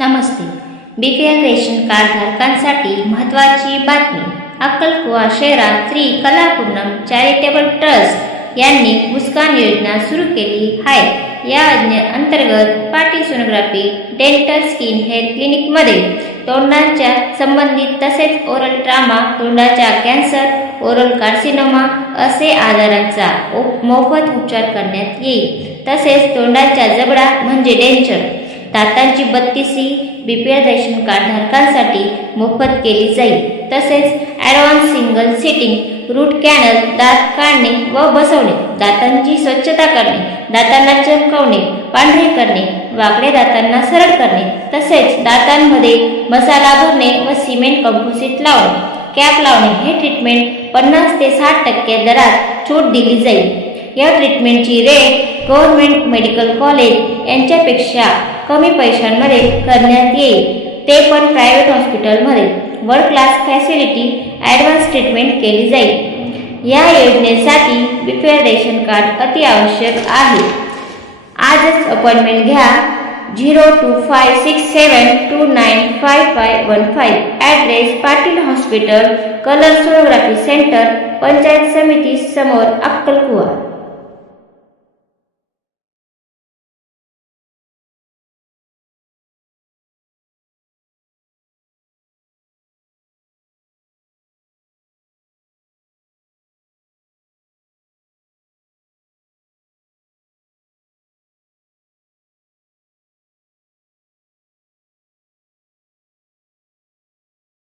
नमस्ते. BPL ration card धारकांसाठी महत्त्वाची बातमी. अक्कलकुवा शहरात श्री कलापूर्णम चॅरिटेबल ट्रस्ट यांनी मुस्कान योजना सुरू केली आहे. या अंतर्गत पाटी सोनोग्राफी, डेंटल स्किन हेअर क्लिनिकमध्ये तोंडाच्या संबंधित तसेच ओरल ट्रामा, तोंडाचा कॅन्सर, ओरल कार्सिनोमा असे आजारांचा मोफत उपचार करण्यात येईल. तसेच तोंडाचा जबडा म्हणजे डेंचर, दातांची बत्तीसी BPL रेशन कार्ड धारकांसाठी मोफत केली जाईल. तसेच advance single sitting root canal, दात काढणे व बसवणे, दातांची स्वच्छता करणे, दातांना चमकवणे, पांढरे करणे, वाकड्या दातांना सरळ करणे, तसेच दातांमध्ये मसाला भरणे व सिमेंट कंपोजिट लावणे, कॅप लावणे हे ट्रीटमेंट 50 ते 60% दरात सूट दिली जाईल. या ट्रीटमेंटची रेट गव्हर्नमेंट मेडिकल कॉलेज यांच्यापेक्षा कमी पैशांमध्ये करण्यात येईल, ते पण प्रायव्हेट हॉस्पिटलमध्ये. World class facility, advance treatment केली जाईल. या योजनेसाठी BPL रेशन कार्ड अति आवश्यक आहे. आजच अपॉइंटमेंट घ्या. 025672955515. Address Patil hospital, colour sonography centre, panchayat समिती समोर, अक्कलकुवा.